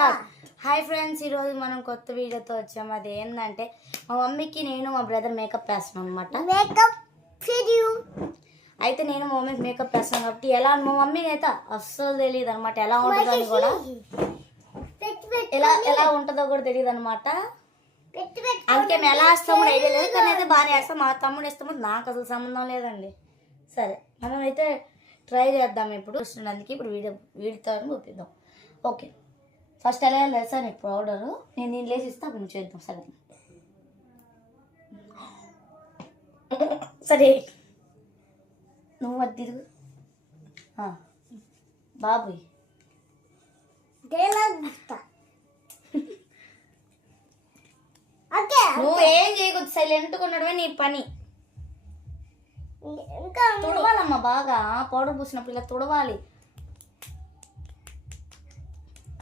Hi friends ఈరోజు మనం కొత్త వీడియోతో వచ్చాము అది ఏంటంటే మా మమ్మీకి నేను మా బ్రదర్ మేకప్ వేస్తున్నాం అనమాట మేకప్ వీడియో. అయితే నేను మా మమ్మీకి మేకప్ వేస్తాను కాబట్టి ఎలా మా మమ్మీకి అయితే అస్సలు తెలియదు అనమాట ఎలా ఉంటుందో అని కూడా. ఎలా ఎలా ఉంటుందో కూడా తెలియదు అనమాట అందుకే మేము ఎలా వేస్తామో కూడా ఐడియా లేదు. కానీ అయితే బాగానే వేస్తాం. మా తమ్ముడు వేస్తామో నాకు అసలు సంబంధం లేదండి. సరే మనం అయితే ట్రై చేద్దాం ఇప్పుడు. అందుకే ఇప్పుడు వీడియో వీడితో చూపిద్దాం ఓకే. ఫస్ట్ ఎలా వేస్తా నీకు పౌడరు నేను నేను లేచి ఇస్తా అప్పుడు చేద్దాం. సరే. సరే. నువ్వు అది తిరుగు. ఓకే నువ్వు ఏం చేయకూడదు సైలెంట్గా ఉండడమే నీ పని. ఇంకా తుడవాలమ్మా బాగా. పౌడర్ పూసినప్పుడు ఇలా తుడవాలి.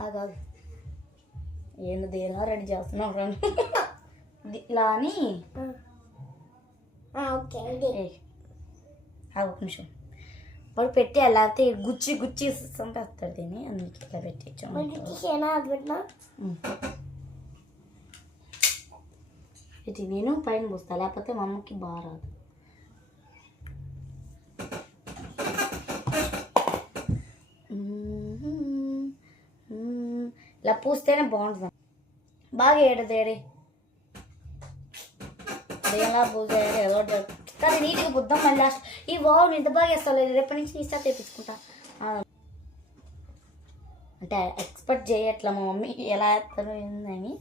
అది. అది ఏంది రెడీ చేస్తున్నావు ఫ్రెండ్ ఇలా అని ఓకే ఒక నిమిషం. వాడు పెట్టి అలా అయితే గుచ్చి గుచ్చి చంపేస్తాడు దీన్ని. అందుకే ఇట్లా పెట్టించాము ఇది నేను పైన పూస్తా. లేకపోతే మా అమ్మకి బాగా రాదు. ఇలా పూస్తేనే బాగుంటుంది. బాగా ఏడదేడి ఎలా పూజ ఎలా కానీ నీట్గా బుద్ధం మళ్ళీ లాస్ట్ ఈ వావ్ ఇంత బాగా వేస్తావు రేపటి నుంచి నీ తెప్పించుకుంటా. అంటే ఎక్స్పెక్ట్ చేయట్లా మా మమ్మీ ఎలా వేస్తారు ఏందని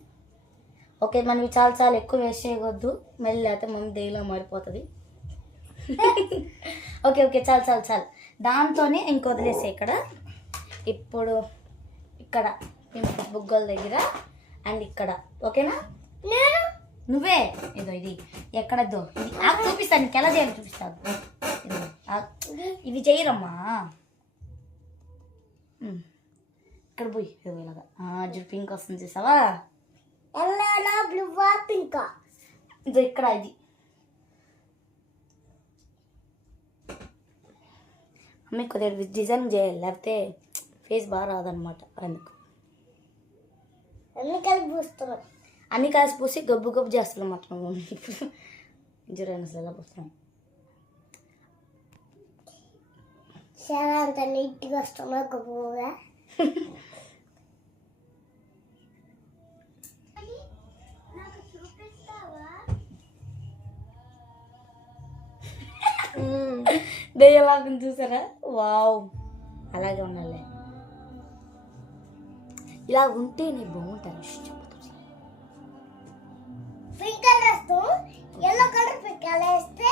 ఓకే మనం చాలా చాలా ఎక్కువ వేస్ట్ చేయవద్దు. మళ్ళీ లేకపోతే మమ్మీ డైలో మారిపోతుంది. ఓకే ఓకే చాలు చాలు చాలు. దాంతోనే ఇంక వదిలేసే ఇక్కడ. ఇప్పుడు ఇక్కడ. బుగ్గల దగ్గర అండ్ ఇక్కడ. ఓకేనా? నువ్వే? ఇదో ఇది. ఎక్కడద్దో ఇది? నాకు చూపిస్తాను నీకు. ఎలా చేయాలి చూపిస్తాను ఇవి చేయరమ్మా. ఇక్కడ పోయి. ఇలాగా. జుట్టు పింక్ వస్తుంది చూసావా? పింక్? ఇదో ఇక్కడ ఇది. అమ్మ కొద్దిగా డిజైన్ చేయాలి. లేకపోతే ఫేస్ బాగా రాదనమాట. అందుకు. అన్ని కలిపి పూస్తున్నాం అన్ని కాసి పూసి గబ్బు గబ్బు చేస్తున్నాం అట్లా మమ్మీ జ్వరం అసలు ఎలా పోస్తున్నాం చాలా అంత నీట్గా వస్తున్నా గొప్పగా దయ్యలాగా చూసారా వావ్ అలాగే ఉండాలి ఇలా ఉంటే నేను బాగుంటాను వేస్తాం ఎల్లో కలర్ వేస్తే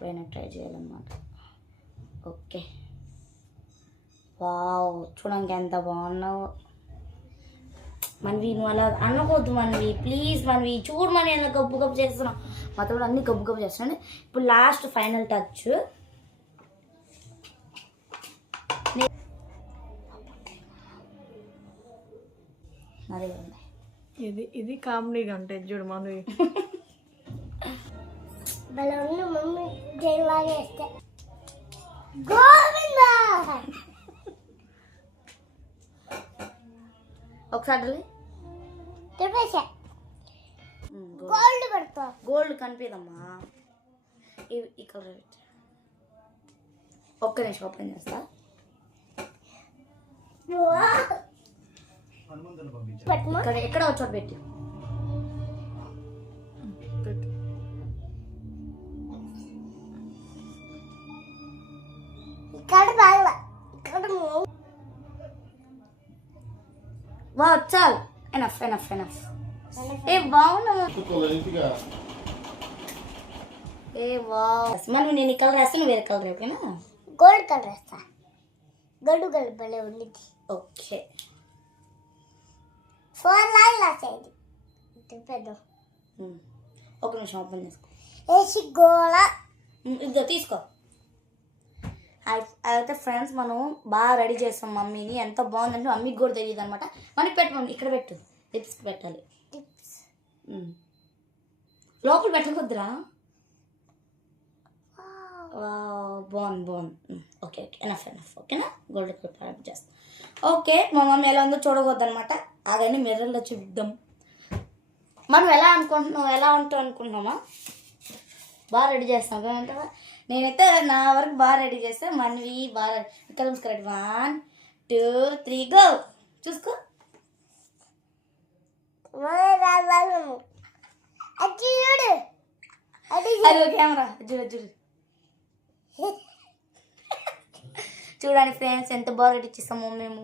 పైన ట్రై చేయాలన్నమాట. ఓకే వావ్ చూడడానికి ఎంత బాగున్నావు. మనవి నువ్వు అలా అనకూడదు మనవి ప్లీజ్ మనవి చూడు మన ఎలా గబ్బు గబ్బు చేస్తున్నావు. మొత్తం అన్ని గబ్బు గబ్బు చేస్తున్నాను ఇప్పుడు లాస్ట్ ఫైనల్ టచ్ అదే ఉంది ఇది ఇది కామెడీగా ఉంటాయి చూడు మమ్మీ జైలాగా వేస్తే. గోవిందా! ఒకసారి చెప్పేసా గోల్డ్. పెడతా గోల్డ్ కనిపిదమ్మా ఇవి ఈ కలర్ పెట్టు. ఒక్క నిమిషం ఓపెన్ చేస్తా. ఇక్కడ ఎక్కడ వచ్చాడు పెట్టి. ఇక్కడ వా చాలు. ఎనఫ్ ఎనఫ్ ఎనఫ్ ఏ బాగున్నావు ఏ వావ్. మనం నేను ఈ కలర్ వేస్తే నువ్వు వేరే కలర్ అయిపోయినా గోల్డ్ కలర్ భలే ఉండిద్ది. ఓకే. ఫోర్ లాగా రాసేది ఉమ్. ఒక నిమిషం ఓపెన్ చేసుకో. వేసి గోళ ఇదిగో తీసుకో. అయితే ఫ్రెండ్స్ మనం బాగా రెడీ చేస్తాం మమ్మీని. ఎంత బాగుందంటే మమ్మీకి కూడా తెలియదు అనమాట. మనకి పెట్టు మమ్మీ ఇక్కడ పెట్టు. లిప్స్కి పెట్టాలి. టిప్స్. లోపల పెట్టకొద్దురా బాగుంది బాగుంది ఓకే ఓకే ఎనఫ్ ఎనఫ్ ఓకేనా గోల్డ్ కలర్ చేస్తాం ఓకే మా మమ్మీ ఎలా ఉందో చూడకూడదు అనమాట అదని మిర్రర్లో చూద్దాం మనం ఎలా అనుకుంటున్నాం ఎలా ఉంటాం అనుకుంటున్నామా బాగా రెడీ చేస్తాం కదా నేనైతే నా వరకు బాగా రెడీ చేస్తే మనవి బాగా ఇక్కడ correct one two three go చూసుకో. అది కెమెరా చూడు చూడు. చూడండి ఫ్రెండ్స్ ఎంత బాగా రెడీ చేస్తామో మేము.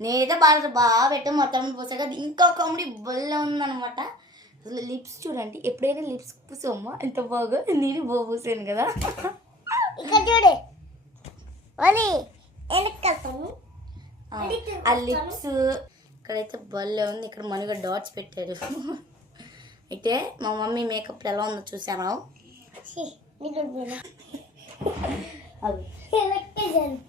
నేనైతే బాగా బాగా పెట్టాం మొత్తం పోసా కదా. ఇంకా కామెడీ బల్ల ఉందన్నమాట. అసలు లిప్స్ చూడండి ఎప్పుడైనా లిప్స్ పూసామో ఎంత బాగా నేను బాగా పూసాను కదా. ఇక్కడ చూడు. ఆ, లిప్స్ ఇక్కడైతే భలే ఉంది ఇక్కడ మనుగా డాట్స్ పెట్టాడు. అయితే మా మమ్మీ మేకప్ ఎలా ఉందో చూసాను నీకు